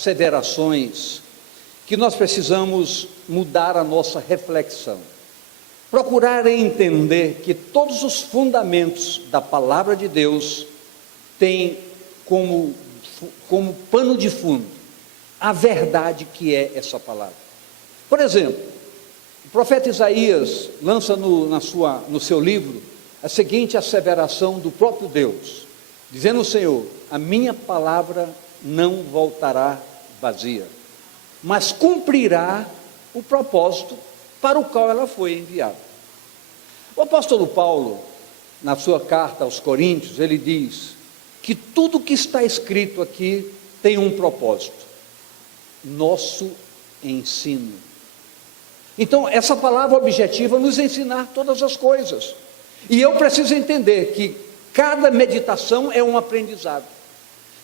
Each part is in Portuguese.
asseverações que nós precisamos mudar a nossa reflexão. Procurar entender que todos os fundamentos da palavra de Deus têm como pano de fundo a verdade que é essa palavra. Por exemplo, o profeta Isaías lança no seu livro a seguinte asseveração do próprio Deus, dizendo o Senhor: a minha palavra não voltará vazia, mas cumprirá o propósito para o qual ela foi enviada. O apóstolo Paulo, na sua carta aos Coríntios, ele diz que tudo que está escrito aqui tem um propósito: nosso ensino. Então, essa palavra objetiva nos ensinar todas as coisas, e eu preciso entender que cada meditação é um aprendizado.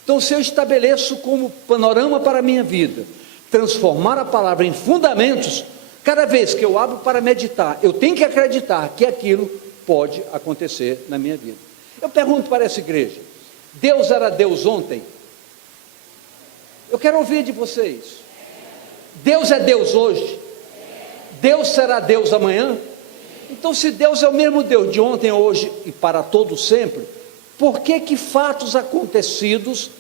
Então, se eu estabeleço como panorama para a minha vida transformar a palavra em fundamentos, cada vez que eu abro para meditar, eu tenho que acreditar que aquilo pode acontecer na minha vida. Eu pergunto para essa igreja: Deus era Deus ontem? Eu quero ouvir de vocês. Deus é Deus hoje? Deus será Deus amanhã? Então, se Deus é o mesmo Deus de ontem, hoje e para todo sempre, por que fatos acontecidos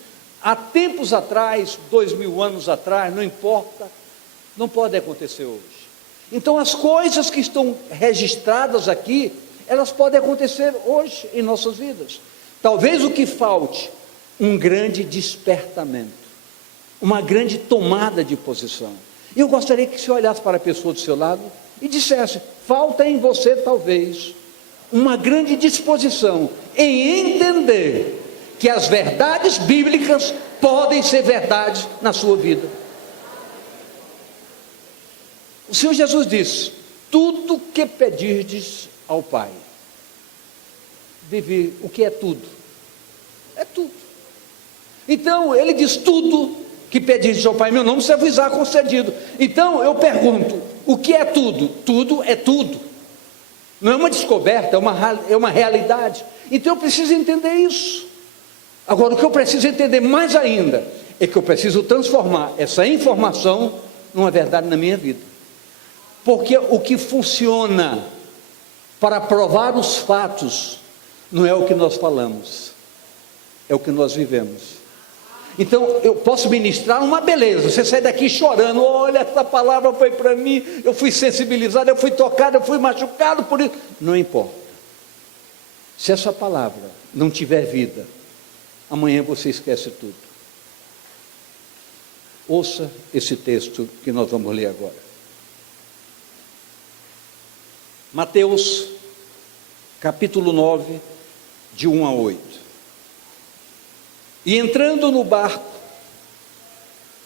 há tempos atrás, 2000 anos atrás, não importa, não podem acontecer hoje? Então, as coisas que estão registradas aqui, elas podem acontecer hoje em nossas vidas. Talvez o que falte, um grande despertamento, uma grande tomada de posição. Eu gostaria que você olhasse para a pessoa do seu lado e dissesse: falta em você talvez uma grande disposição em entender que as verdades bíblicas podem ser verdades na sua vida. O Senhor Jesus disse: tudo que pedirdes ao Pai. O que é tudo? É tudo. Então ele diz: tudo que pedirdes ao Pai em meu nome será concedido. Então eu pergunto: o que é tudo? Tudo é tudo. Não é uma descoberta, é uma realidade. Então eu preciso entender isso. Agora, o que eu preciso entender mais ainda é que eu preciso transformar essa informação numa verdade na minha vida. Porque o que funciona para provar os fatos não é o que nós falamos, é o que nós vivemos. Então eu posso ministrar uma beleza, você sai daqui chorando: olha, essa palavra foi para mim, eu fui sensibilizado, eu fui tocado, eu fui machucado por isso. Não importa. Se essa palavra não tiver vida, amanhã você esquece tudo. Ouça esse texto que nós vamos ler agora. Mateus, capítulo 9, de 1 a 8. E entrando no barco,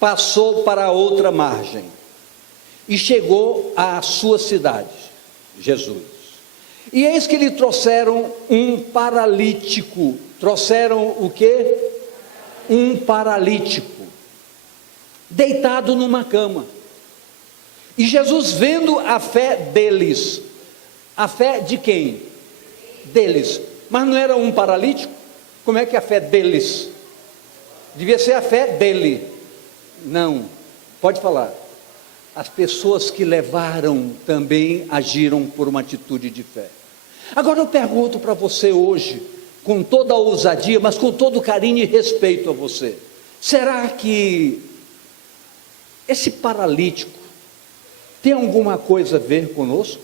passou para a outra margem, e chegou à sua cidade, Jesus. E eis que lhe trouxeram um paralítico. Trouxeram o quê? Um paralítico, deitado numa cama. E Jesus, vendo a fé deles, a fé de quem? Deles. Mas não era um paralítico? Como é que é a fé deles? Devia ser a fé dele. Não, pode falar. As pessoas que levaram também agiram por uma atitude de fé. Agora eu pergunto para você hoje, com toda a ousadia, mas com todo carinho e respeito a você: será que esse paralítico tem alguma coisa a ver conosco?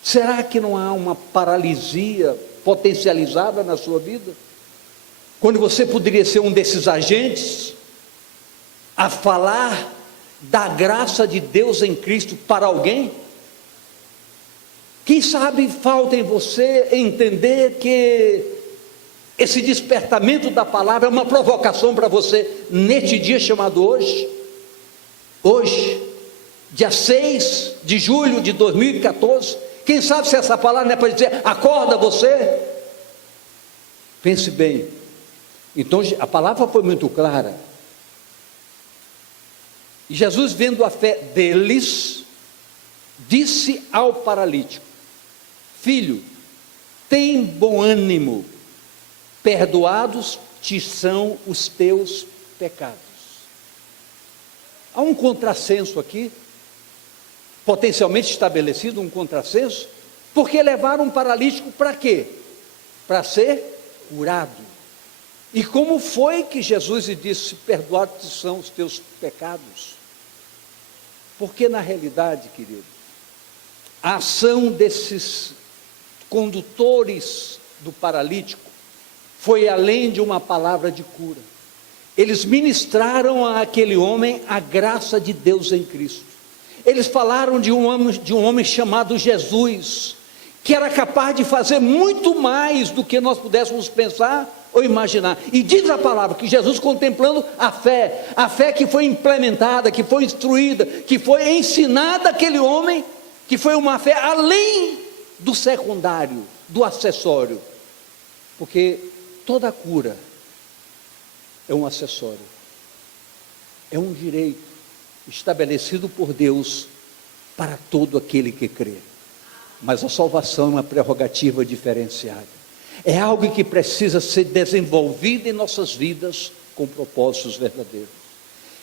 Será que não há uma paralisia potencializada na sua vida? Quando você poderia ser um desses agentes a falar da graça de Deus em Cristo para alguém? Quem sabe falta em você entender que esse despertamento da palavra é uma provocação para você neste dia chamado hoje. Hoje, dia 6 de julho de 2014. Quem sabe se essa palavra não é para dizer: acorda você. Pense bem. Então a palavra foi muito clara. E Jesus, vendo a fé deles, disse ao paralítico: filho, tem bom ânimo, perdoados te são os teus pecados. Há um contrassenso aqui, potencialmente estabelecido, um contrassenso, porque levaram um paralítico para quê? Para ser curado. E como foi que Jesus lhe disse: perdoados são os teus pecados? Porque na realidade, querido, a ação desses condutores do paralítico foi além de uma palavra de cura. Eles ministraram àquele homem a graça de Deus em Cristo. Eles falaram de um homem chamado Jesus, que era capaz de fazer muito mais do que nós pudéssemos pensar ou imaginar. E diz a palavra que Jesus, contemplando a fé que foi implementada, que foi instruída, que foi ensinada àquele homem, que foi uma fé além do secundário, do acessório, porque toda cura é um acessório, é um direito estabelecido por Deus para todo aquele que crê. Mas a salvação é uma prerrogativa diferenciada, é algo que precisa ser desenvolvido em nossas vidas com propósitos verdadeiros.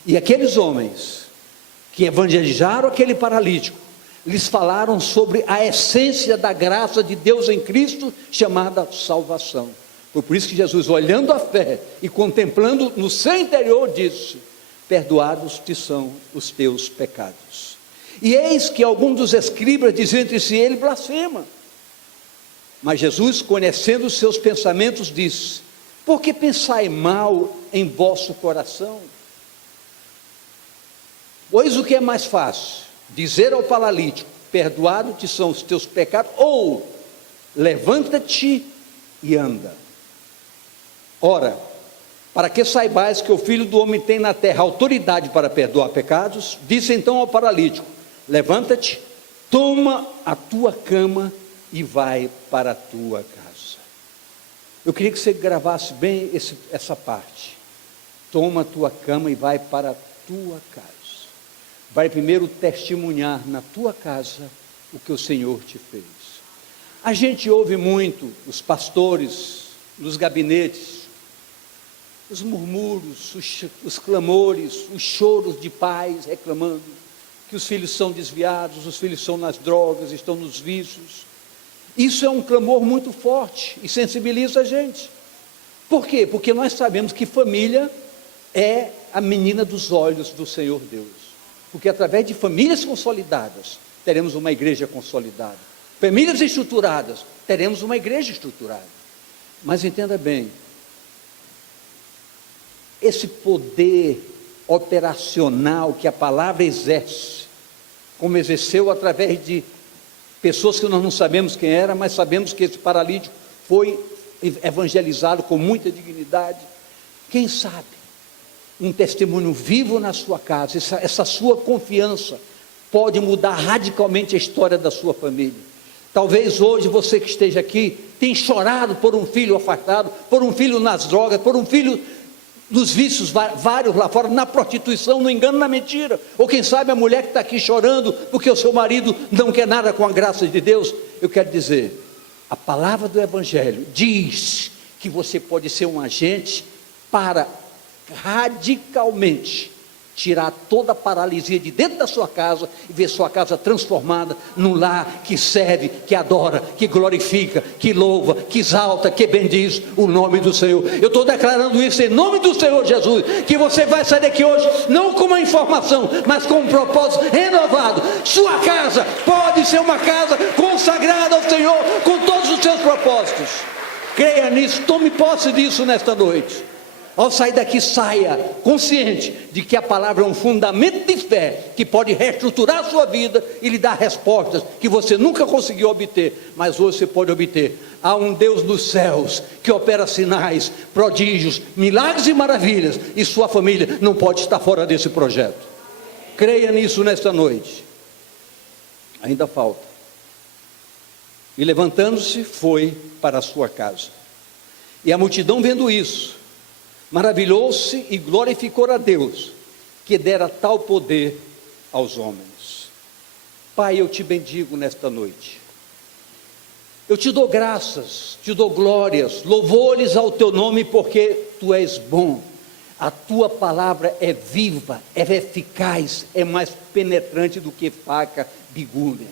E aqueles homens que evangelizaram aquele paralítico, lhes falaram sobre a essência da graça de Deus em Cristo, chamada salvação. Foi por isso que Jesus, olhando a fé e contemplando no seu interior, disse: perdoados te são os teus pecados. E eis que alguns dos escribas diziam entre si: ele blasfema. Mas Jesus, conhecendo os seus pensamentos, disse: por que pensai mal em vosso coração? Pois o que é mais fácil? Dizer ao paralítico: perdoados te são os teus pecados, ou levanta-te e anda. Ora, para que saibais que o Filho do Homem tem na terra autoridade para perdoar pecados, disse então ao paralítico: levanta-te, toma a tua cama e vai para a tua casa. Eu queria que você gravasse bem essa parte. Toma a tua cama e vai para a tua casa. Vai primeiro testemunhar na tua casa o que o Senhor te fez. A gente ouve muito os pastores nos gabinetes, os murmúrios, os clamores, os choros de pais reclamando que os filhos são desviados, os filhos estão nas drogas, estão nos vícios. Isso é um clamor muito forte e sensibiliza a gente. Por quê? Porque nós sabemos que família é a menina dos olhos do Senhor Deus. Porque através de famílias consolidadas, teremos uma igreja consolidada. Famílias estruturadas, teremos uma igreja estruturada. Mas entenda bem, esse poder operacional que a palavra exerce, como exerceu através de pessoas que nós não sabemos quem era, mas sabemos que esse paralítico foi evangelizado com muita dignidade. Quem sabe um testemunho vivo na sua casa, essa sua confiança pode mudar radicalmente a história da sua família. Talvez hoje você que esteja aqui tenha chorado por um filho afastado, por um filho nas drogas, por um filho nos vícios vários lá fora, na prostituição, no engano, na mentira. Ou quem sabe a mulher que está aqui chorando porque o seu marido não quer nada com a graça de Deus. Eu quero dizer, a palavra do Evangelho diz que você pode ser um agente para radicalmente tirar toda a paralisia de dentro da sua casa e ver sua casa transformada num lar que serve, que adora, que glorifica, que louva, que exalta, que bendiz o nome do Senhor. Eu estou declarando isso em nome do Senhor Jesus, que você vai sair daqui hoje não com uma informação, mas com um propósito renovado. Sua casa pode ser uma casa consagrada ao Senhor com todos os seus propósitos. Creia nisso, tome posse disso nesta noite. Ao sair daqui, saia consciente de que a palavra é um fundamento de fé que pode reestruturar a sua vida e lhe dar respostas que você nunca conseguiu obter, mas hoje você pode obter. Há um Deus dos céus que opera sinais, prodígios, milagres e maravilhas, e sua família não pode estar fora desse projeto. Creia nisso nesta noite. Ainda falta. E levantando-se, foi para a sua casa. E a multidão, vendo isso, maravilhou-se e glorificou a Deus, que dera tal poder aos homens. Pai, eu te bendigo nesta noite. Eu te dou graças, te dou glórias, louvores ao teu nome, porque tu és bom. A tua palavra é viva, é eficaz, é mais penetrante do que faca bigúnia.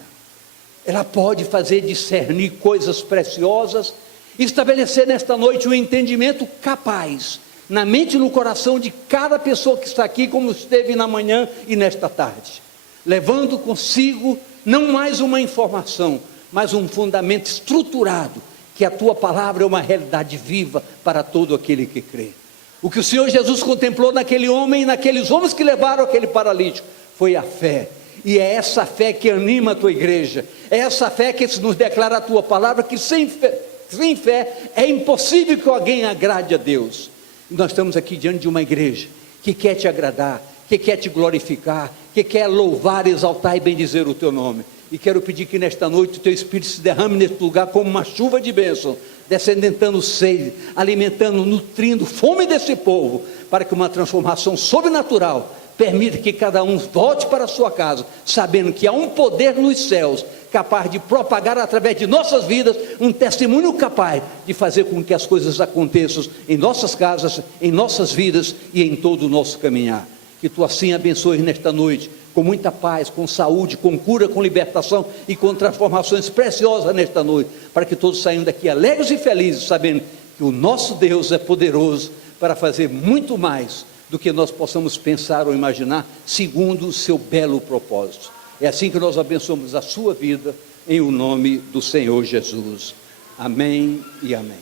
Ela pode fazer discernir coisas preciosas, estabelecer nesta noite um entendimento capaz, na mente e no coração de cada pessoa que está aqui, como esteve na manhã e nesta tarde, levando consigo não mais uma informação, mas um fundamento estruturado, que a tua palavra é uma realidade viva para todo aquele que crê. O que o Senhor Jesus contemplou naquele homem e naqueles homens que levaram aquele paralítico, foi a fé. E é essa fé que anima a tua igreja, é essa fé que nos declara a tua palavra, que sem fé é impossível que alguém agrade a Deus. E nós estamos aqui diante de uma igreja que quer te agradar, que quer te glorificar, que quer louvar, exaltar e bendizer o teu nome. E quero pedir que nesta noite o teu Espírito se derrame neste lugar como uma chuva de bênção, descendentando sede, alimentando, nutrindo fome desse povo, para que uma transformação sobrenatural permita que cada um volte para a sua casa, sabendo que há um poder nos céus, capaz de propagar através de nossas vidas, um testemunho capaz de fazer com que as coisas aconteçam em nossas casas, em nossas vidas e em todo o nosso caminhar. Que tu assim abençoes nesta noite, com muita paz, com saúde, com cura, com libertação e com transformações preciosas nesta noite, para que todos saiam daqui alegres e felizes, sabendo que o nosso Deus é poderoso para fazer muito mais do que nós possamos pensar ou imaginar, segundo o seu belo propósito. É assim que nós abençoamos a sua vida, em o nome do Senhor Jesus. Amém e amém.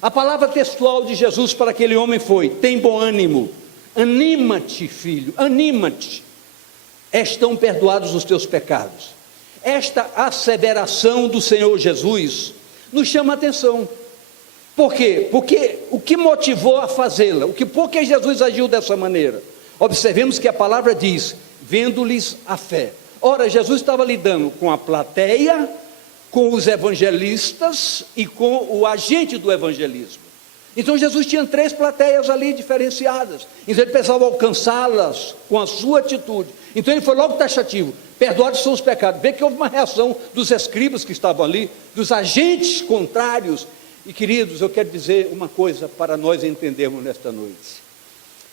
A palavra textual de Jesus para aquele homem foi: tem bom ânimo, anima-te, filho, anima-te, estão perdoados os teus pecados. Esta asseveração do Senhor Jesus nos chama a atenção. Por quê? Porque o que motivou a fazê-la? Por que Jesus agiu dessa maneira? Observemos que a palavra diz: vendo-lhes a fé. Ora, Jesus estava lidando com a plateia, com os evangelistas e com o agente do evangelismo. Então Jesus tinha 3 plateias ali diferenciadas, então ele precisava alcançá-las com a sua atitude. Então ele foi logo taxativo: perdoados são os pecados. Vê que houve uma reação dos escribas que estavam ali, dos agentes contrários. E queridos, eu quero dizer uma coisa para nós entendermos nesta noite.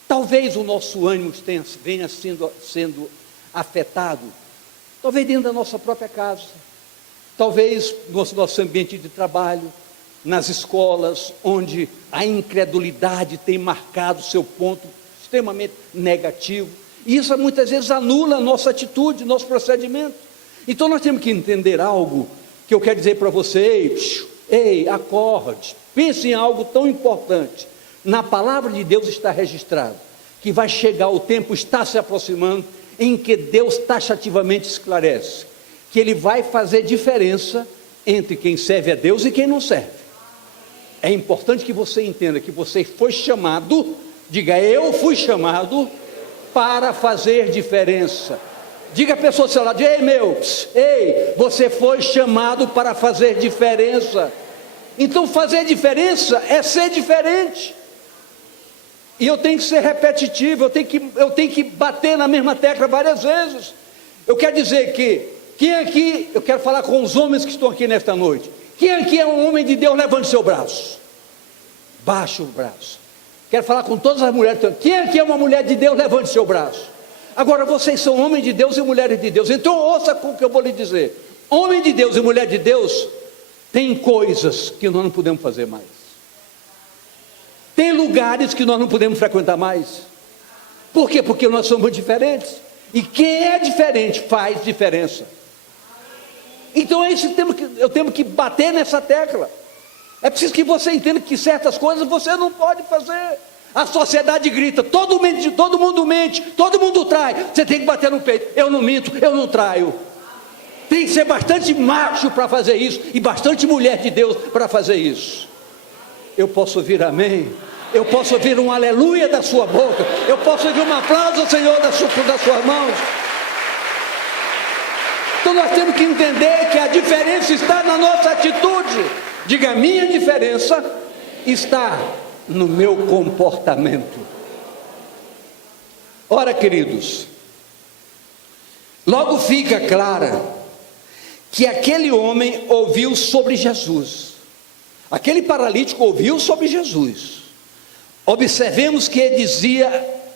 Talvez o nosso ânimo venha sendo afetado, talvez dentro da nossa própria casa, talvez no nosso ambiente de trabalho, nas escolas, onde a incredulidade tem marcado seu ponto extremamente negativo, e isso muitas vezes anula a nossa atitude, nosso procedimento. Então nós temos que entender algo que eu quero dizer para vocês. Ei, acorde, pense em algo tão importante. Na palavra de Deus está registrado que vai chegar o tempo, está se aproximando, em que Deus taxativamente esclarece que Ele vai fazer diferença entre quem serve a Deus e quem não serve. É importante que você entenda que você foi chamado, diga: eu fui chamado para fazer diferença. Diga a pessoa do seu lado: ei, você foi chamado para fazer diferença. Então fazer diferença é ser diferente. E eu tenho que ser repetitivo, eu tenho que bater na mesma tecla várias vezes. Eu quero dizer que, quem aqui, eu quero falar com os homens que estão aqui nesta noite. Quem aqui é um homem de Deus? Levante seu braço, baixe o braço. Quero falar com todas as mulheres. Quem aqui é uma mulher de Deus? Levante seu braço. Agora, vocês são homens de Deus e mulheres de Deus, então ouça o que eu vou lhe dizer. Homem de Deus e mulher de Deus tem coisas que nós não podemos fazer mais, tem lugares que nós não podemos frequentar mais. Por quê? Porque nós somos diferentes, e quem é diferente faz diferença. Então é isso que eu tenho que bater nessa tecla. É preciso que você entenda que certas coisas você não pode fazer. A sociedade grita: todo mundo mente, todo mundo trai. Você tem que bater no peito: eu não minto, eu não traio. Tem que ser bastante macho para fazer isso, e bastante mulher de Deus para fazer isso. Eu posso ouvir amém? Eu posso ouvir um aleluia da sua boca? Eu posso ouvir um aplauso ao Senhor das suas mãos? Então nós temos que entender que a diferença está na nossa atitude. Diga: a minha diferença está no meu comportamento. Ora, queridos, logo fica clara que aquele homem ouviu sobre Jesus, aquele paralítico ouviu sobre Jesus, Observemos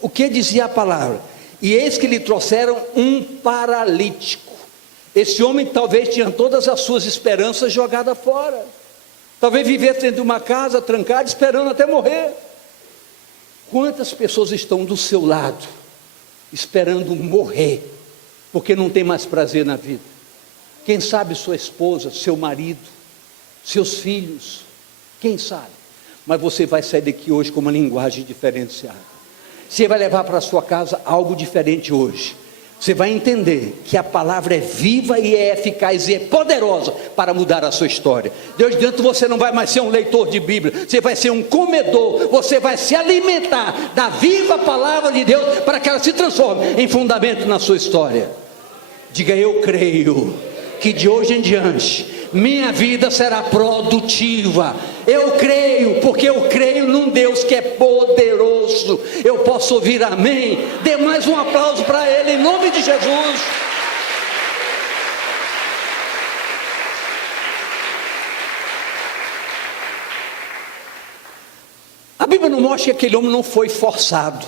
o que dizia a palavra. E eis que lhe trouxeram um paralítico. Esse homem talvez tinha todas as suas esperanças jogadas fora. Talvez vivesse dentro de uma casa trancada, esperando até morrer. Quantas pessoas estão do seu lado, esperando morrer, porque não tem mais prazer na vida? Quem sabe sua esposa, seu marido, seus filhos, quem sabe? Mas você vai sair daqui hoje com uma linguagem diferenciada. Você vai levar para a sua casa algo diferente hoje. Você vai entender que a palavra é viva e é eficaz e é poderosa para mudar a sua história. Deus dentro, você não vai mais ser um leitor de Bíblia, você vai ser um comedor, você vai se alimentar da viva palavra de Deus para que ela se transforme em fundamento na sua história. Diga: eu creio que de hoje em diante minha vida será produtiva. Eu creio, porque eu creio num Deus que é poderoso. Eu posso ouvir amém? Dê mais um aplauso para Ele, em nome de Jesus. A Bíblia não mostra que aquele homem não foi forçado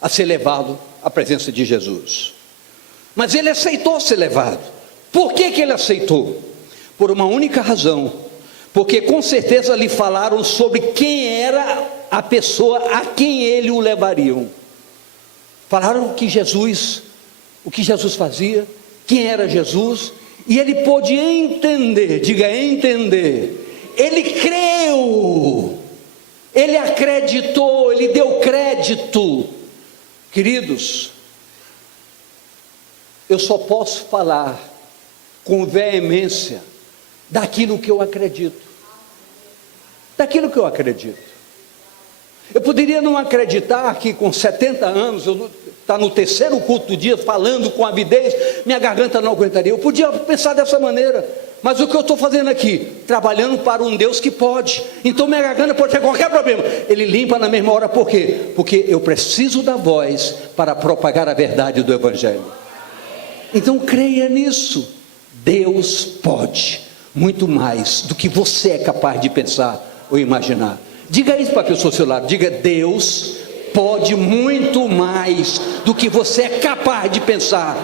a ser levado à presença de Jesus, mas ele aceitou ser levado. Por que ele aceitou? Por uma única razão: porque com certeza lhe falaram sobre quem era a pessoa a quem ele o levariam. Falaram o que Jesus fazia, quem era Jesus, e ele pôde entender. Diga: entender. Ele creu, ele acreditou, ele deu crédito. Queridos, eu só posso falar com veemência daquilo que eu acredito. Daquilo que eu acredito. Eu poderia não acreditar que com 70 anos, eu estou no terceiro culto do dia, falando com avidez, minha garganta não aguentaria. Eu podia pensar dessa maneira, mas o que eu estou fazendo aqui? Trabalhando para um Deus que pode. Então minha garganta pode ter qualquer problema, Ele limpa na mesma hora. Por quê? Porque eu preciso da voz para propagar a verdade do Evangelho. Então creia nisso. Deus pode muito mais do que você é capaz de pensar ou imaginar. Diga isso para a pessoa ao seu lado. Diga: Deus pode muito mais do que você é capaz de pensar.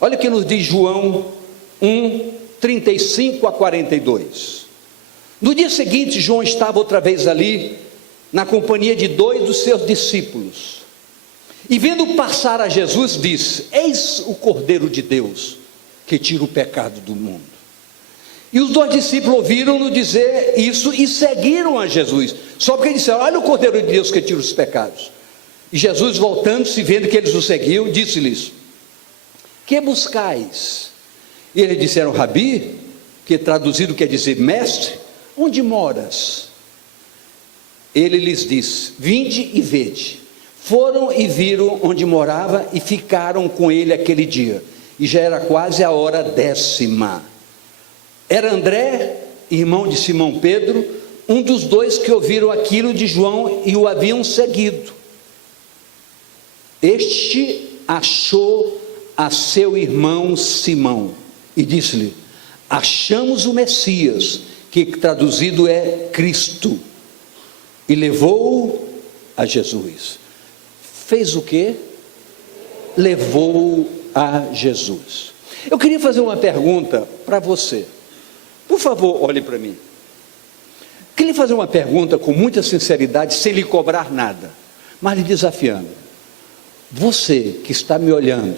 Olha o que nos diz João 1, 35 a 42. No dia seguinte, João estava outra vez ali, na companhia de 2 dos seus discípulos. E vendo passar a Jesus, disse: eis o Cordeiro de Deus, que tira o pecado do mundo. E os 2 discípulos ouviram-no dizer isso e seguiram a Jesus, só porque disseram: olha o Cordeiro de Deus que tira os pecados. E Jesus, voltando-se, vendo que eles o seguiam, disse-lhes: que buscais? E eles disseram: Rabi, que traduzido quer dizer mestre, onde moras? Ele lhes disse: vinde e vede. Foram e viram onde morava e ficaram com ele aquele dia, e já era quase a hora 10ª. Era André, irmão de Simão Pedro, um dos 2 que ouviram aquilo de João e o haviam seguido. Este achou a seu irmão Simão e disse-lhe: achamos o Messias, que traduzido é Cristo, e levou-o a Jesus. Fez o quê? Levou a Jesus. Eu queria fazer uma pergunta para você. Por favor, olhe para mim. Queria fazer uma pergunta com muita sinceridade, sem lhe cobrar nada, mas lhe desafiando. Você que está me olhando,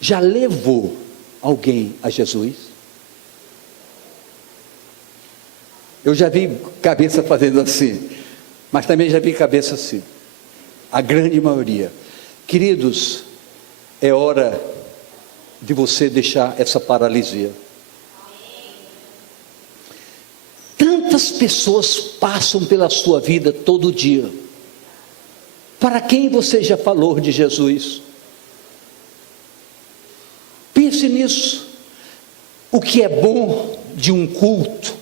já levou alguém a Jesus? Eu já vi cabeça fazendo assim, mas também já vi cabeça assim. A grande maioria. Queridos, é hora de você deixar essa paralisia. Tantas pessoas passam pela sua vida todo dia. Para quem você já falou de Jesus? Pense nisso. O que é bom de um culto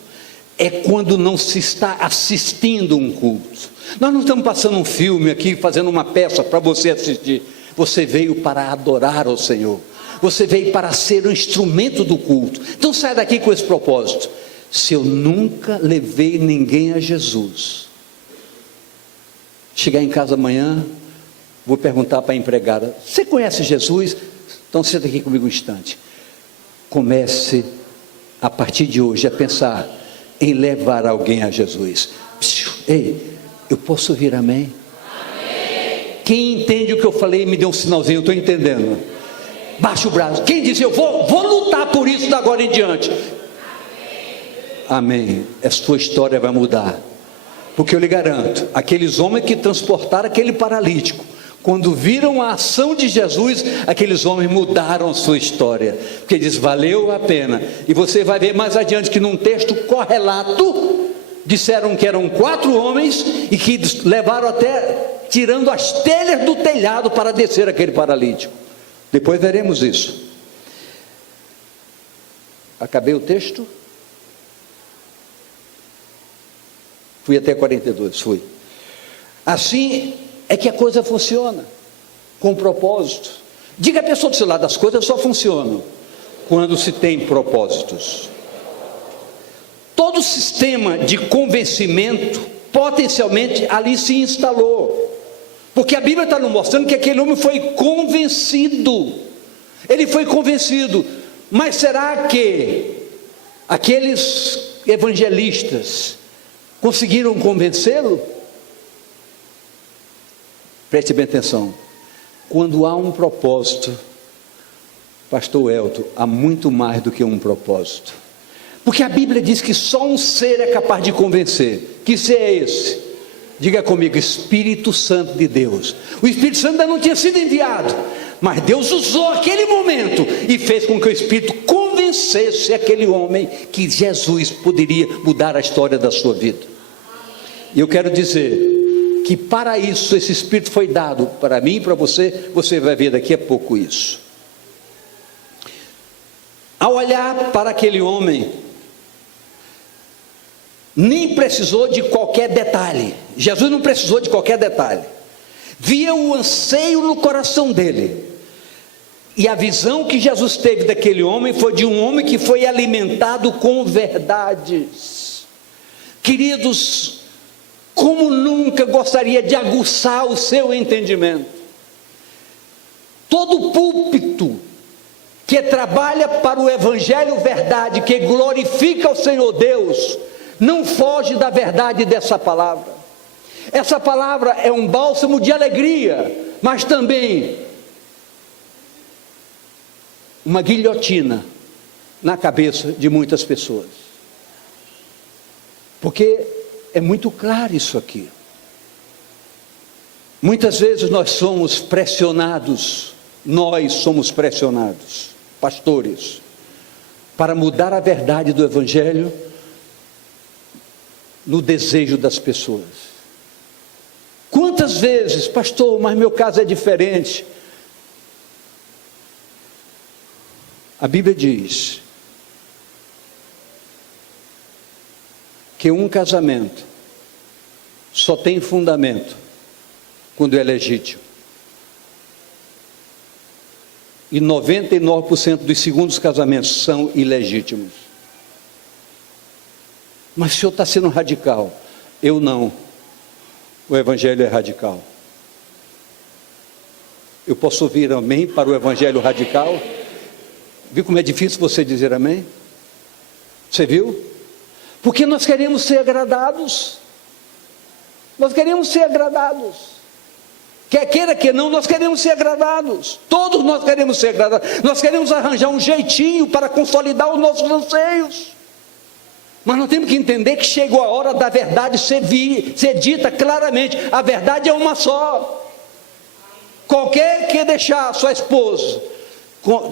é quando não se está assistindo um culto. Nós não estamos passando um filme aqui, fazendo uma peça para você assistir. Você veio para adorar ao Senhor. Você veio para ser um instrumento do culto. Então sai daqui com esse propósito. se eu nunca levei ninguém a Jesus, chegar em casa amanhã, vou perguntar para a empregada: você conhece Jesus? Então senta aqui comigo um instante. Comece a partir de hoje a pensar em levar alguém a Jesus. Ei, eu posso ouvir amém? Amém. Quem entende o que eu falei, me dê um sinalzinho. Eu estou entendendo. Baixa o braço. Quem diz: eu vou lutar por isso da agora em diante? Amém. A sua história vai mudar, porque eu lhe garanto, aqueles homens que transportaram aquele paralítico, quando viram a ação de Jesus, aqueles homens mudaram a sua história, porque diz: valeu a pena. E você vai ver mais adiante que num texto correlato, disseram que eram 4 homens e que levaram até tirando as telhas do telhado para descer aquele paralítico. Depois veremos isso. Acabei o texto? Fui até 42, fui. Assim é que a coisa funciona, com propósito. Diga à pessoa do seu lado: as coisas só funcionam quando se tem propósitos. Todo sistema de convencimento, potencialmente, ali se instalou. Porque a Bíblia está nos mostrando que aquele homem foi convencido. Ele foi convencido. Mas será que aqueles evangelistas conseguiram convencê-lo? Preste bem atenção. Quando há um propósito, pastor Elton, há muito mais do que um propósito. Porque a Bíblia diz que só um ser é capaz de convencer. Que ser é esse? Diga comigo: Espírito Santo de Deus. O Espírito Santo ainda não tinha sido enviado, mas Deus usou aquele momento e fez com que o Espírito convencesse aquele homem que Jesus poderia mudar a história da sua vida. E eu quero dizer que para isso esse Espírito foi dado para mim e para você. Você vai ver daqui a pouco isso. Ao olhar para aquele homem, nem precisou de qualquer detalhe. Jesus não precisou de qualquer detalhe. Via o anseio no coração dele. E a visão que Jesus teve daquele homem foi de um homem que foi alimentado com verdades. Queridos, como nunca gostaria de aguçar o seu entendimento. Todo púlpito que trabalha para o Evangelho verdade, que glorifica o Senhor Deus, não foge da verdade dessa palavra. Essa palavra é um bálsamo de alegria, mas também uma guilhotina na cabeça de muitas pessoas. Porque é muito claro isso aqui. Muitas vezes nós somos pressionados, pastores, para mudar a verdade do Evangelho no desejo das pessoas. Quantas vezes: pastor, mas meu caso é diferente. A Bíblia diz que um casamento só tem fundamento quando é legítimo. E 99% dos segundos casamentos são ilegítimos. Mas o senhor está sendo radical. Eu não. O Evangelho é radical. Eu posso ouvir amém para o Evangelho radical? Viu como é difícil você dizer amém? Você viu? Porque nós queremos ser agradados. Nós queremos ser agradados. Quer queira que não, nós queremos ser agradados. Todos nós queremos ser agradados. Nós queremos arranjar um jeitinho para consolidar os nossos anseios. Mas nós temos que entender que chegou a hora da verdade ser dita claramente. A verdade é uma só. Qualquer que deixar sua esposa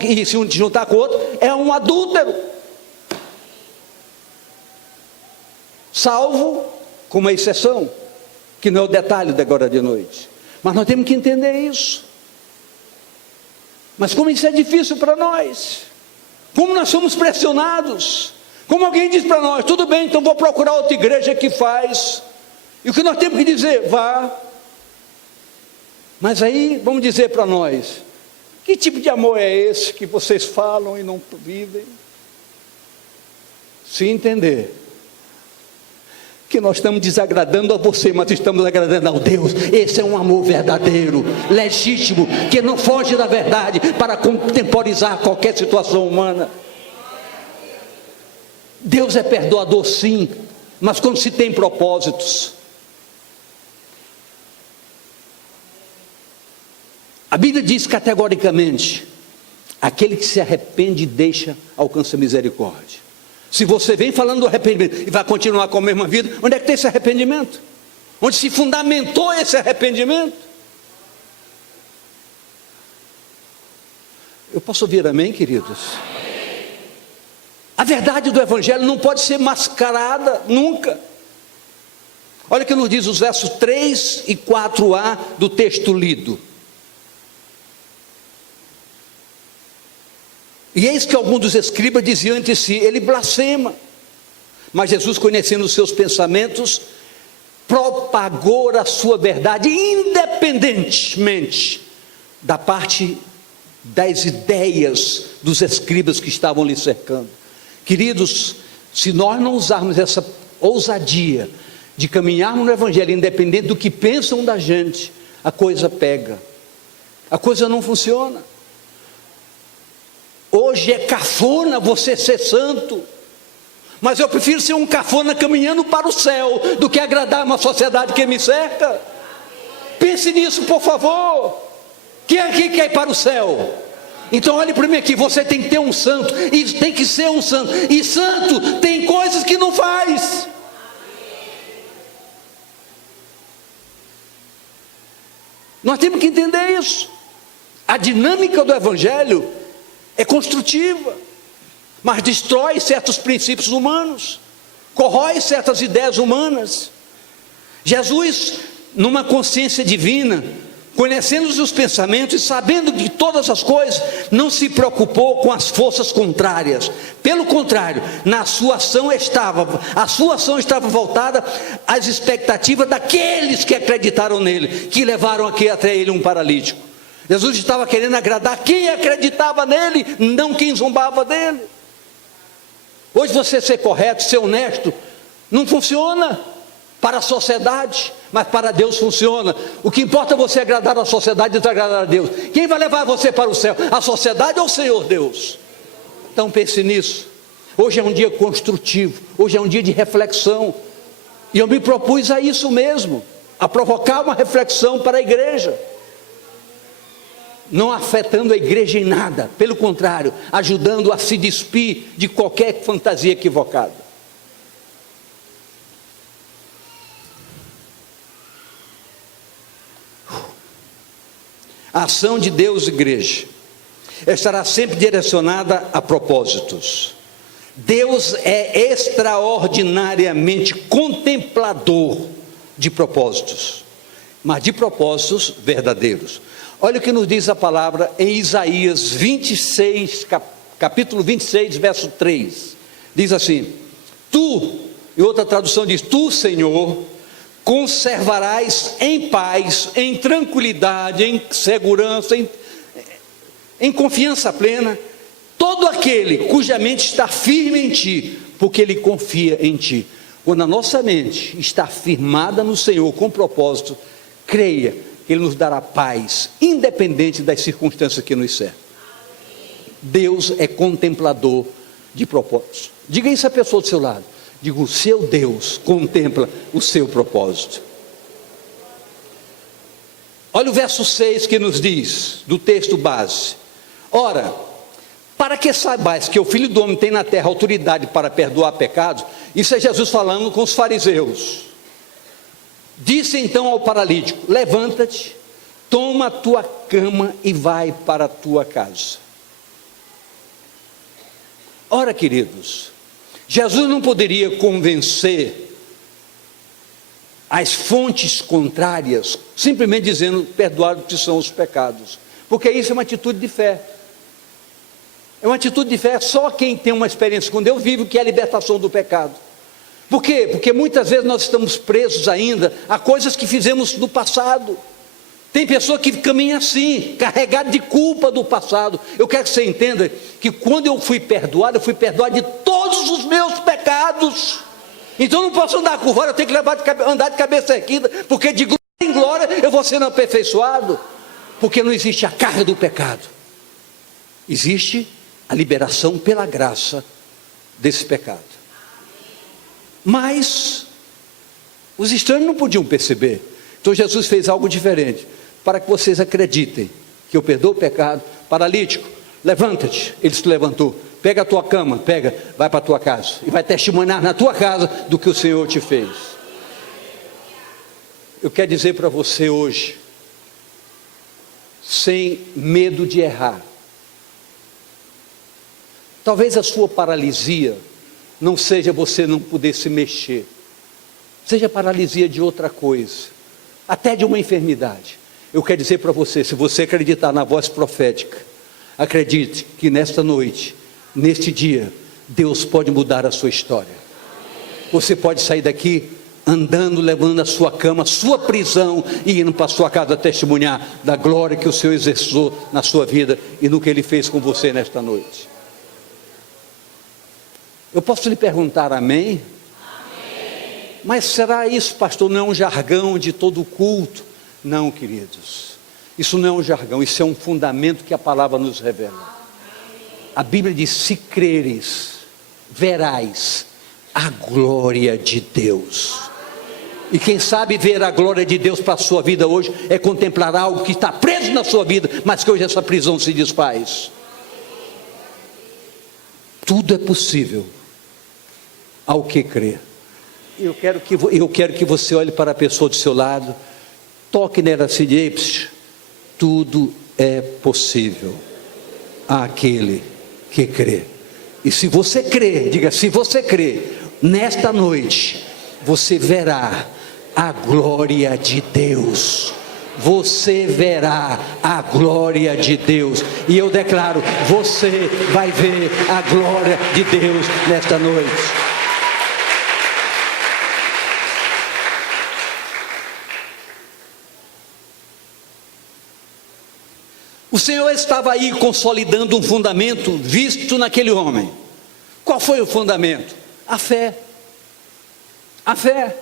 e se juntar com outro é um adúltero. Salvo com uma exceção, que não é o detalhe da agora de noite. Mas nós temos que entender isso. Mas como isso é difícil para nós, como nós somos pressionados, como alguém diz para nós: tudo bem, então vou procurar outra igreja que faz. E o que nós temos que dizer? Vá. Mas aí vamos dizer para nós: que tipo de amor é esse que vocês falam e não vivem? se entender que nós estamos desagradando a você, mas estamos agradando ao Deus, esse é um amor verdadeiro, legítimo, que não foge da verdade para contemporizar qualquer situação humana. Deus é perdoador sim, mas quando se tem propósitos. A Bíblia diz categoricamente: aquele que se arrepende e deixa, alcança misericórdia. Se você vem falando do arrependimento e vai continuar com a mesma vida, onde é que tem esse arrependimento? Onde se fundamentou esse arrependimento? Eu posso ouvir amém, queridos? A verdade do Evangelho não pode ser mascarada, nunca. Olha o que nos diz os versos 3 e 4a do texto lido. E eis que algum dos escribas diziam entre si: ele blasfema. Mas Jesus, conhecendo os seus pensamentos, propagou a sua verdade, independentemente da parte das ideias dos escribas que estavam lhe cercando. Queridos, se nós não usarmos essa ousadia de caminharmos no Evangelho, independente do que pensam da gente, a coisa pega, a coisa não funciona. Hoje é cafona você ser santo, mas eu prefiro ser um cafona caminhando para o céu do que agradar uma sociedade que me cerca. Pense nisso, por favor. Quem aqui quer ir para o céu? Então olhe para mim aqui, você tem que ter um santo, e tem que ser um santo, e santo tem coisas que não faz. Nós temos que entender isso. A dinâmica do Evangelho é construtiva, mas destrói certos princípios humanos, corrói certas ideias humanas. Jesus, numa consciência divina, conhecendo os seus pensamentos e sabendo de todas as coisas, não se preocupou com as forças contrárias. Pelo contrário, a sua ação estava voltada às expectativas daqueles que acreditaram nele, que levaram aqui até ele um paralítico. Jesus estava querendo agradar quem acreditava nele, não quem zombava dele. Hoje você ser correto, ser honesto, não funciona para a sociedade, mas para Deus funciona. O que importa é você agradar a sociedade e desagradar a Deus. Quem vai levar você para o céu? A sociedade ou o Senhor Deus? Então pense nisso. Hoje é um dia construtivo, hoje é um dia de reflexão, e eu me propus a isso mesmo, a provocar uma reflexão para a igreja, não afetando a igreja em nada, pelo contrário, ajudando a se despir de qualquer fantasia equivocada. A ação de Deus, igreja, estará sempre direcionada a propósitos. Deus é extraordinariamente contemplador de propósitos, mas de propósitos verdadeiros. Olha o que nos diz a palavra em Isaías 26, capítulo 26, verso 3. Diz assim: tu, e outra tradução diz: tu, Senhor, conservarás em paz, em tranquilidade, em segurança, em confiança plena, todo aquele cuja mente está firme em ti, porque ele confia em ti. Quando a nossa mente está firmada no Senhor com propósito, creia, Ele nos dará paz, independente das circunstâncias que nos cercam. Deus é contemplador de propósitos. Diga isso à pessoa do seu lado. Diga: o seu Deus contempla o seu propósito. Olha o verso 6 que nos diz, do texto base: ora, para que saibais que o Filho do Homem tem na terra autoridade para perdoar pecados. Isso é Jesus falando com os fariseus. Disse então ao paralítico: levanta-te, toma a tua cama e vai para a tua casa. Ora, queridos, Jesus não poderia convencer as fontes contrárias, simplesmente dizendo: perdoados que são os pecados, porque isso é uma atitude de fé. É uma atitude de fé, só quem tem uma experiência com Deus vive o que é a libertação do pecado. Por quê? Porque muitas vezes nós estamos presos ainda a coisas que fizemos no passado. Tem pessoa que caminha assim, carregada de culpa do passado. Eu quero que você entenda que quando eu fui perdoado de todos todos os meus pecados. Então eu não posso andar curvado, eu tenho que andar de cabeça erguida, porque de glória em glória eu vou sendo aperfeiçoado. Porque não existe a carga do pecado, existe a liberação pela graça desse pecado. Mas os estranhos não podiam perceber. Então Jesus fez algo diferente, para que vocês acreditem que eu perdoo o pecado. Paralítico, levanta-te. Ele se levantou. Pega a tua cama, vai para a tua casa, e vai testemunhar na tua casa do que o Senhor te fez. Eu quero dizer para você hoje, sem medo de errar, talvez a sua paralisia não seja você não poder se mexer, seja paralisia de outra coisa, até de uma enfermidade. Eu quero dizer para você, se você acreditar na voz profética, acredite que nesta noite, neste dia, Deus pode mudar a sua história. Você pode sair daqui andando, levando a sua cama, a sua prisão, e indo para a sua casa testemunhar da glória que o Senhor exerceu na sua vida e no que Ele fez com você nesta noite. Eu posso lhe perguntar amém? Amém. Mas será isso, pastor, não é um jargão de todo culto? Não, queridos, isso não é um jargão, isso é um fundamento que a palavra nos revela. A Bíblia diz: se creres, verás a glória de Deus. E quem sabe ver a glória de Deus para a sua vida hoje, é contemplar algo que está preso na sua vida, mas que hoje essa prisão se desfaz. Tudo é possível ao que crê. Eu quero que você olhe para a pessoa do seu lado, toque nela assim, tudo é possível àquele que crê. E se você crê, diga, se você crê, nesta noite, você verá a glória de Deus. Você verá a glória de Deus. E eu declaro, você vai ver a glória de Deus nesta noite. O Senhor estava aí consolidando um fundamento visto naquele homem. Qual foi o fundamento? A fé. A fé.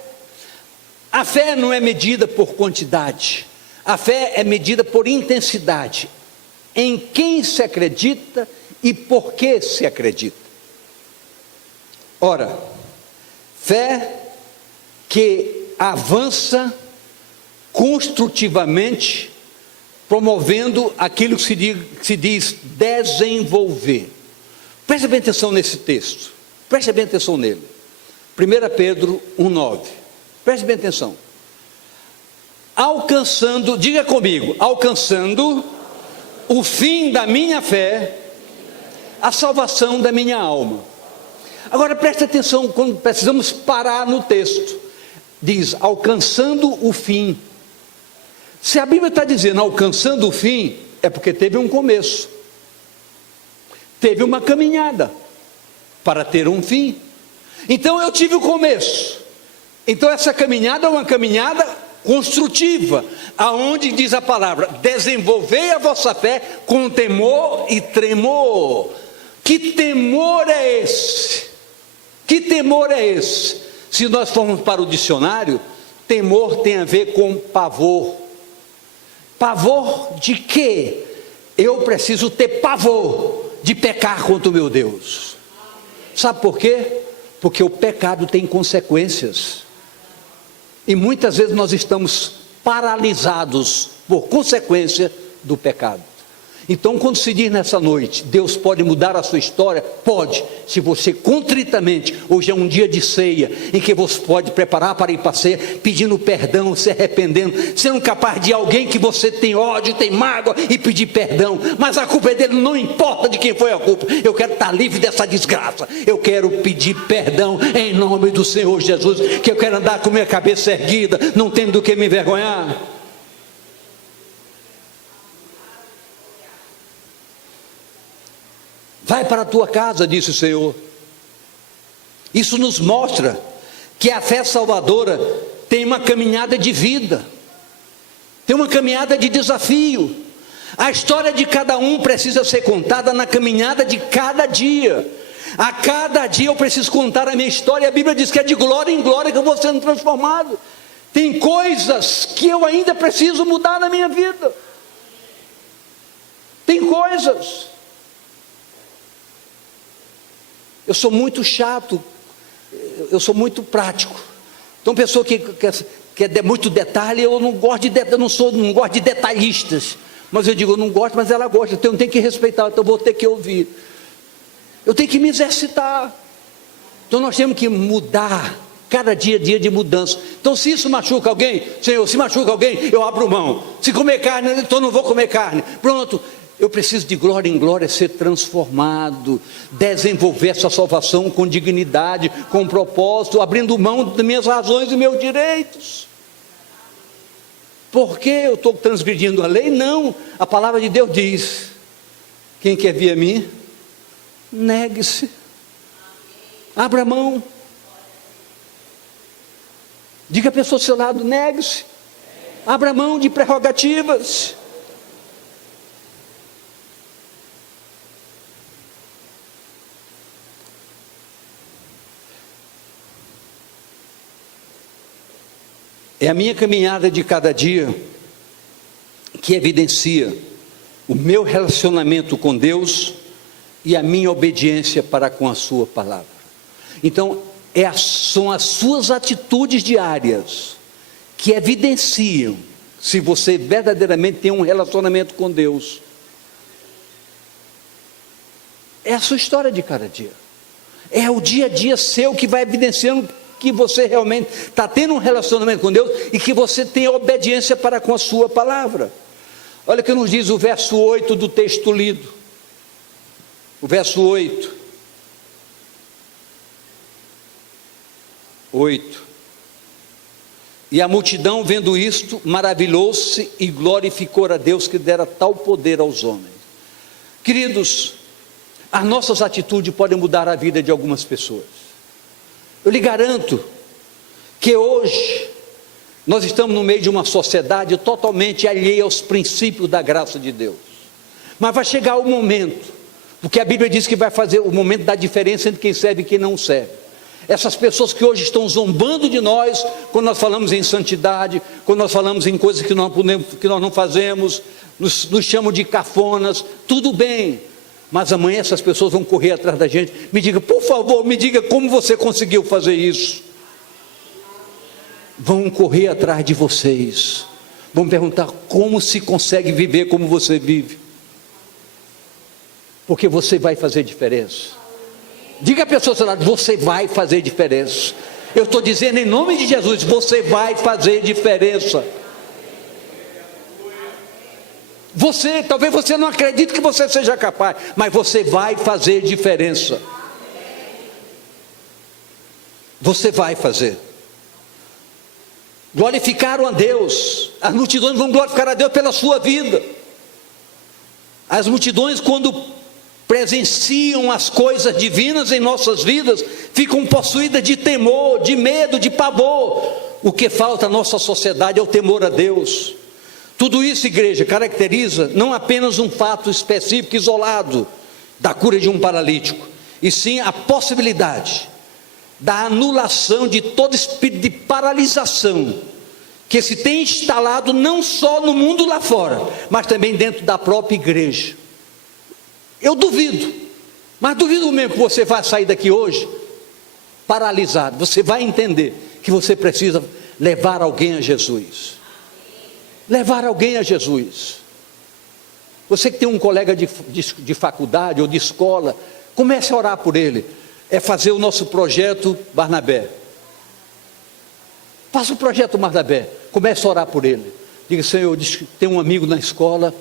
A fé não é medida por quantidade. A fé é medida por intensidade. Em quem se acredita e por que se acredita. Ora, fé que avança construtivamente, promovendo aquilo que se diz desenvolver. Preste bem atenção nesse texto, preste bem atenção nele. 1 Pedro 1,9, preste bem atenção. Alcançando, diga comigo, alcançando o fim da minha fé, a salvação da minha alma. Agora preste atenção, quando precisamos parar no texto, diz, alcançando o fim. Se a Bíblia está dizendo alcançando o fim, é porque teve um começo, teve uma caminhada para ter um fim. Então eu tive o começo, então essa caminhada é uma caminhada construtiva, aonde diz a palavra, desenvolvei a vossa fé com temor e tremor. Que temor é esse? Que temor é esse? Se nós formos para o dicionário, temor tem a ver com pavor. Pavor de quê? Eu preciso ter pavor de pecar contra o meu Deus. Sabe por quê? Porque o pecado tem consequências. E muitas vezes nós estamos paralisados por consequência do pecado. Então, quando se diz nessa noite, Deus pode mudar a sua história? Pode, se você contritamente, hoje é um dia de ceia, em que você pode preparar para ir para a ceia, pedindo perdão, se arrependendo, sendo capaz de alguém que você tem ódio, tem mágoa, e pedir perdão, mas a culpa é dele, não importa de quem foi a culpa, eu quero estar livre dessa desgraça, eu quero pedir perdão em nome do Senhor Jesus, que eu quero andar com minha cabeça erguida, não tendo do que me envergonhar. Vai para a tua casa, disse o Senhor. Isso nos mostra que a fé salvadora tem uma caminhada de vida, tem uma caminhada de desafio. A história de cada um precisa ser contada na caminhada de cada dia. A cada dia eu preciso contar a minha história. A Bíblia diz que é de glória em glória que eu vou sendo transformado. Tem coisas que eu ainda preciso mudar na minha vida. Tem coisas. Eu sou muito chato, eu sou muito prático. Então, pessoa que quer muito detalhe, eu não gosto não gosto de detalhistas. Mas eu digo, eu não gosto, mas ela gosta, então eu tenho que respeitar, então eu vou ter que ouvir. Eu tenho que me exercitar. Então nós temos que mudar, cada dia dia de mudança. Então se isso machuca alguém, Senhor, se machuca alguém, eu abro mão. Se comer carne, então não vou comer carne. Pronto, eu preciso de glória em glória ser transformado, desenvolver essa salvação com dignidade, com propósito, abrindo mão das minhas razões e meus direitos. Por que eu estou transgredindo a lei? Não, a palavra de Deus diz: quem quer vir a mim, negue-se, abra mão. Diga a pessoa ao seu lado: negue-se, abra mão de prerrogativas. É a minha caminhada de cada dia que evidencia o meu relacionamento com Deus e a minha obediência para com a sua palavra. Então, são as suas atitudes diárias que evidenciam se você verdadeiramente tem um relacionamento com Deus. É a sua história de cada dia. É o dia a dia seu que vai evidenciando que você realmente está tendo um relacionamento com Deus e que você tem obediência para com a sua palavra. Olha o que nos diz o verso 8 do texto lido. O verso 8. E a multidão, vendo isto, maravilhou-se e glorificou a Deus que dera tal poder aos homens. Queridos, as nossas atitudes podem mudar a vida de algumas pessoas. Eu lhe garanto que hoje nós estamos no meio de uma sociedade totalmente alheia aos princípios da graça de Deus. Mas vai chegar o momento, porque a Bíblia diz que vai fazer o momento da diferença entre quem serve e quem não serve. Essas pessoas que hoje estão zombando de nós, quando nós falamos em santidade, quando nós falamos em coisas que nós não fazemos, nos chamam de cafonas, tudo bem. Mas amanhã essas pessoas vão correr atrás da gente. Me diga, por favor, me diga como você conseguiu fazer isso. Vão correr atrás de vocês. Vão perguntar como se consegue viver como você vive. Porque você vai fazer diferença. Diga a pessoa ao seu lado: você vai fazer diferença. Eu estou dizendo em nome de Jesus, você vai fazer diferença. Talvez você não acredite que você seja capaz, mas você vai fazer diferença. Você vai fazer. Glorificaram a Deus. As multidões vão glorificar a Deus pela sua vida. As multidões, quando presenciam as coisas divinas em nossas vidas, ficam possuídas de temor, de medo, de pavor. O que falta à nossa sociedade é o temor a Deus. Tudo isso, igreja, caracteriza não apenas um fato específico, isolado, da cura de um paralítico, e sim a possibilidade da anulação de todo espírito de paralisação que se tem instalado não só no mundo lá fora, mas também dentro da própria igreja. Eu duvido, mas duvido mesmo que você vai sair daqui hoje paralisado. Você vai entender que você precisa levar alguém a Jesus. Levar alguém a Jesus. Você que tem um colega de faculdade ou de escola, comece a orar por ele. É fazer o nosso projeto Barnabé. Faça o projeto Barnabé. Comece a orar por ele. Diga: Senhor, tem um amigo na escola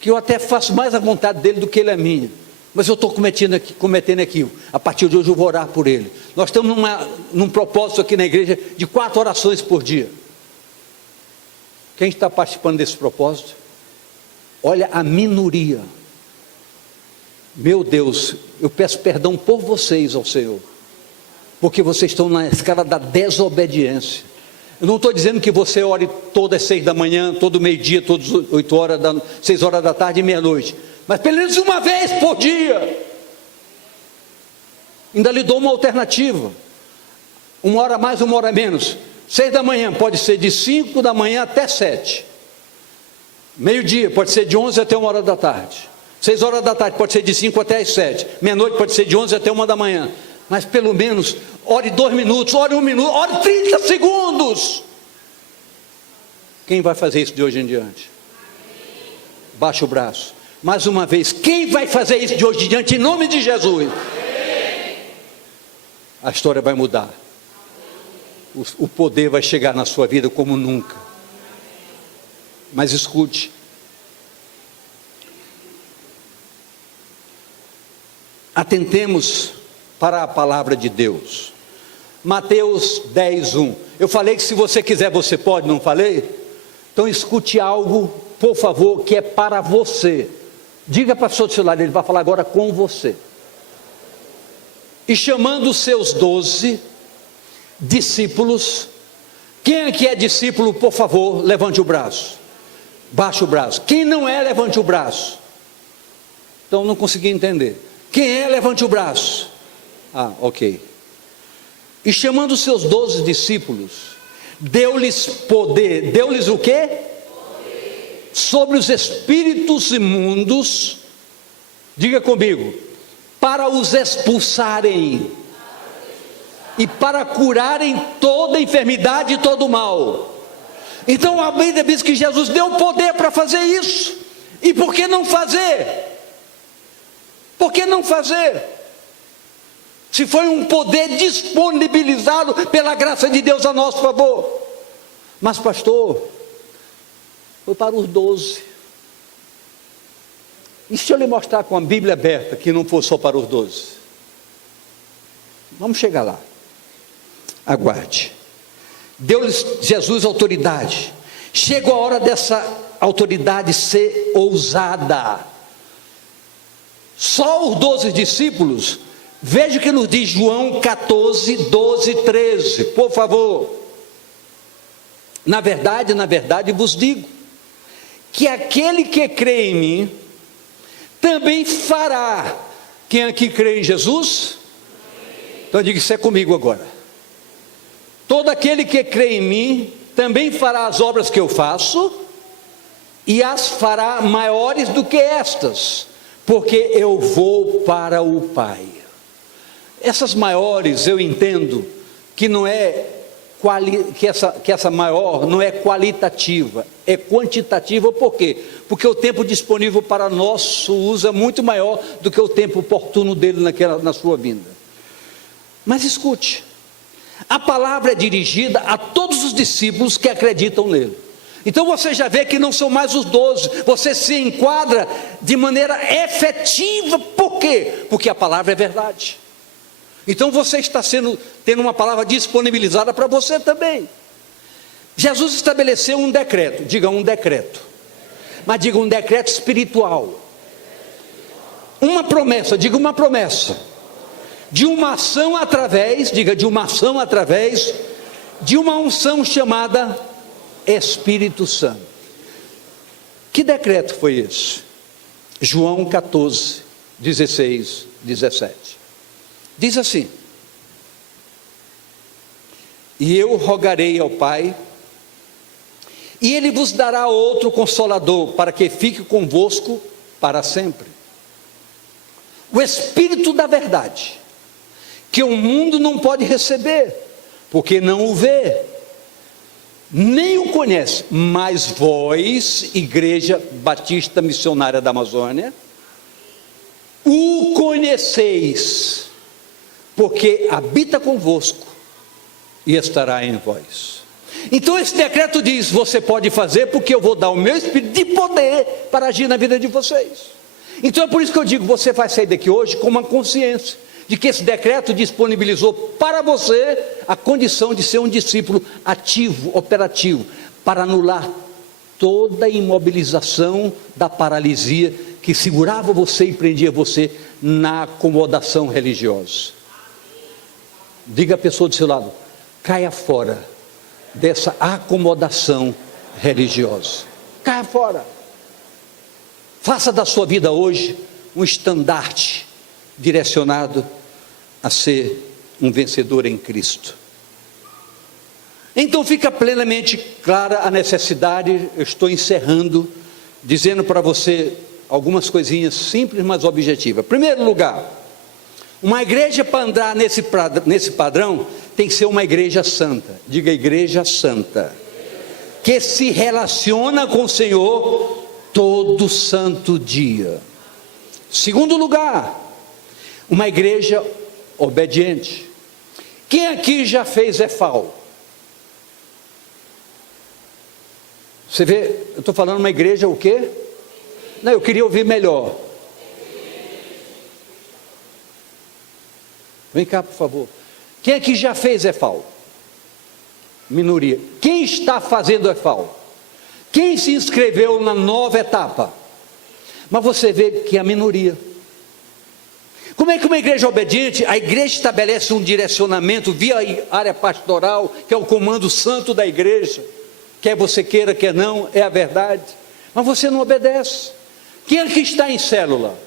que eu até faço mais a vontade dele do que ele é minha, mas eu estou cometendo aquilo. A partir de hoje eu vou orar por ele. Nós estamos num propósito aqui na igreja de 4 orações por dia. Quem está participando desse propósito? Olha a minoria. Meu Deus, eu peço perdão por vocês ao Senhor, porque vocês estão na escala da desobediência. Eu não estou dizendo que você ore todas as 6 da manhã, todo meio-dia, todas as 8 horas, 6 horas da tarde e meia-noite, mas pelo menos uma vez por dia. Ainda lhe dou uma alternativa, 1 hora mais, 1 hora menos. 6 da manhã pode ser de 5 da manhã até 7. Meio-dia pode ser de 11 até 1 hora da tarde. 6 horas da tarde pode ser de 5 até as 7. Meia-noite pode ser de 11 até 1 da manhã. Mas pelo menos, ore 2 minutos, ore 1 minuto, ore 30 segundos. Quem vai fazer isso de hoje em diante? Baixa o braço. Mais uma vez, quem vai fazer isso de hoje em diante, em nome de Jesus? A história vai mudar. O poder vai chegar na sua vida como nunca. Mas escute. Atentemos para a palavra de Deus. Mateus 10:1. Eu falei que se você quiser você pode, não falei? Então escute algo, por favor, que é para você. Diga para o seu celular, ele vai falar agora com você. E chamando os seus 12 discípulos. Quem aqui é discípulo, por favor, levante o braço. Baixe o braço. Quem não é, levante o braço. Então não consegui entender. Quem é, levante o braço. Ah, ok. E chamando os seus 12 discípulos, deu-lhes poder. Deu-lhes o quê? Poder. Sobre os espíritos imundos. Diga comigo. Para os expulsarem. E para curarem toda enfermidade e todo mal. Então a Bíblia diz que Jesus deu poder para fazer isso. E por que não fazer? Por que não fazer? Se foi um poder disponibilizado pela graça de Deus a nosso favor. Mas pastor, foi para os 12. E se eu lhe mostrar com a Bíblia aberta que não for só para os 12? Vamos chegar lá. Aguarde. Deu-lhes Jesus autoridade. Chegou a hora dessa autoridade ser ousada. Só os 12 discípulos. Veja o que nos diz João 14, 12, 13. Por favor. Na verdade vos digo, que aquele que crê em mim, também fará. Quem aqui crê em Jesus? Então diga isso é comigo agora. Todo aquele que crê em mim, também fará as obras que eu faço, e as fará maiores do que estas, porque eu vou para o Pai. Essas maiores eu entendo que não é que essa maior não é qualitativa, é quantitativa. Por quê? Porque o tempo disponível para nosso uso é muito maior do que o tempo oportuno dele na sua vinda. Mas escute, a palavra é dirigida a todos os discípulos que acreditam nele. Então você já vê que não são mais os 12, você se enquadra de maneira efetiva. Por quê? Porque a palavra é verdade. Então você está tendo uma palavra disponibilizada para você também. Jesus estabeleceu um decreto, diga um decreto, mas diga um decreto espiritual. Uma promessa, diga uma promessa, de uma ação através, diga de uma ação através, de uma unção chamada Espírito Santo. Que decreto foi esse? João 14, 16, 17. Diz assim: e eu rogarei ao Pai, e Ele vos dará outro Consolador, para que fique convosco para sempre. O Espírito da verdade, que o mundo não pode receber, porque não o vê, nem o conhece, mas vós, Igreja Batista Missionária da Amazônia, o conheceis, porque habita convosco e estará em vós. Então esse decreto diz: você pode fazer, porque eu vou dar o meu Espírito de poder para agir na vida de vocês. Então é por isso que eu digo, você vai sair daqui hoje com uma consciência de que esse decreto disponibilizou para você a condição de ser um discípulo ativo, operativo, para anular toda a imobilização da paralisia que segurava você e prendia você na acomodação religiosa. Diga à pessoa do seu lado: caia fora dessa acomodação religiosa. Caia fora. Faça da sua vida hoje um estandarte direcionado a ser um vencedor em Cristo. Então fica plenamente clara a necessidade. Eu estou encerrando, dizendo para você algumas coisinhas simples, mas objetivas. Em primeiro lugar, uma igreja, para andar nesse padrão, tem que ser uma igreja santa. Diga, igreja santa, que se relaciona com o Senhor todo santo dia. Segundo lugar, uma igreja obediente. Quem aqui já fez EFAL? Você vê, eu estou falando uma igreja o quê? Não, eu queria ouvir melhor. Vem cá, por favor. Quem aqui já fez EFAL? Minoria. Quem está fazendo EFAL? Quem se inscreveu na nova etapa? Mas você vê que é a minoria. Como é que uma igreja obediente, a igreja estabelece um direcionamento via área pastoral, que é o comando santo da igreja, quer você queira, quer não, é a verdade, mas você não obedece. Quem aqui está em célula?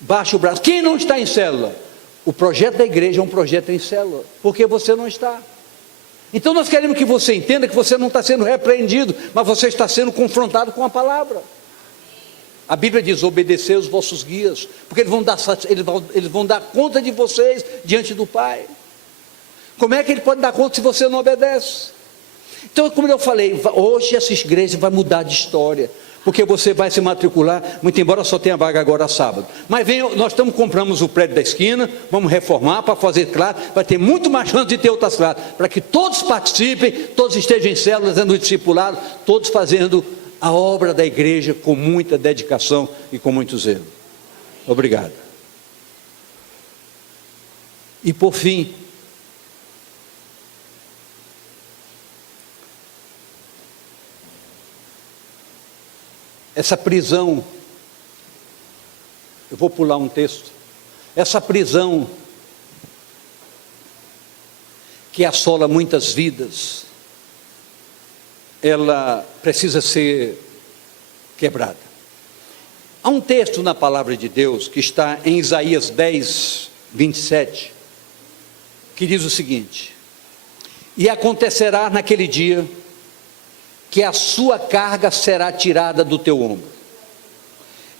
Baixa o braço. Quem não está em célula? O projeto da igreja é um projeto em célula, porque você não está. Então nós queremos que você entenda que você não está sendo repreendido, mas você está sendo confrontado com a palavra. A Bíblia diz: obedecer os vossos guias, porque eles vão dar conta de vocês diante do Pai. Como é que ele pode dar conta se você não obedece? Então, como eu falei, hoje essa igreja vai mudar de história, porque você vai se matricular, muito embora só tenha vaga agora sábado, mas nós compramos o prédio da esquina, vamos reformar para fazer classe, vai ter muito mais chance de ter outras classes, para que todos participem, todos estejam em células, sendo discipulados, todos fazendo a obra da igreja com muita dedicação e com muito zelo. Obrigado. E por fim, essa prisão, eu vou pular um texto, essa prisão que assola muitas vidas, ela precisa ser quebrada. Há um texto na palavra de Deus que está em Isaías 10, 27, que diz o seguinte: e acontecerá naquele dia que a sua carga será tirada do teu ombro,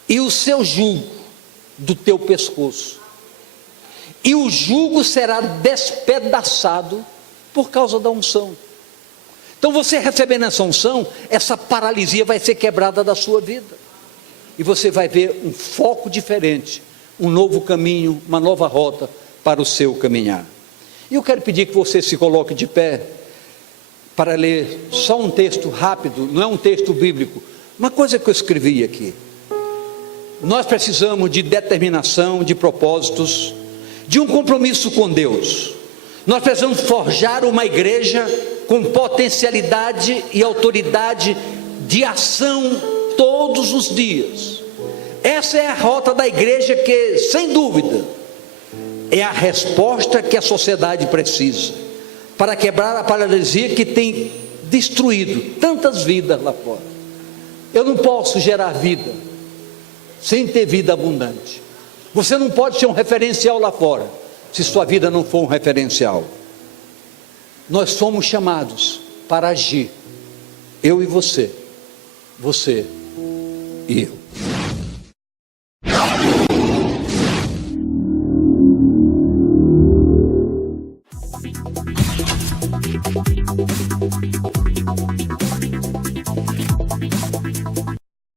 e o seu jugo do teu pescoço, e o jugo será despedaçado por causa da unção. Então você recebendo essa unção, essa paralisia vai ser quebrada da sua vida, e você vai ver um foco diferente, um novo caminho, uma nova rota para o seu caminhar. E eu quero pedir que você se coloque de pé, para ler só um texto rápido, não é um texto bíblico, uma coisa que eu escrevi aqui. Nós precisamos de determinação, de propósitos, de um compromisso com Deus. Nós precisamos forjar uma igreja com potencialidade e autoridade de ação todos os dias. Essa é a rota da igreja que, sem dúvida, é a resposta que a sociedade precisa para quebrar a paralisia que tem destruído tantas vidas lá fora. Eu não posso gerar vida sem ter vida abundante. Você não pode ser um referencial lá fora se sua vida não for um referencial. Nós somos chamados para agir, eu e você, você e eu.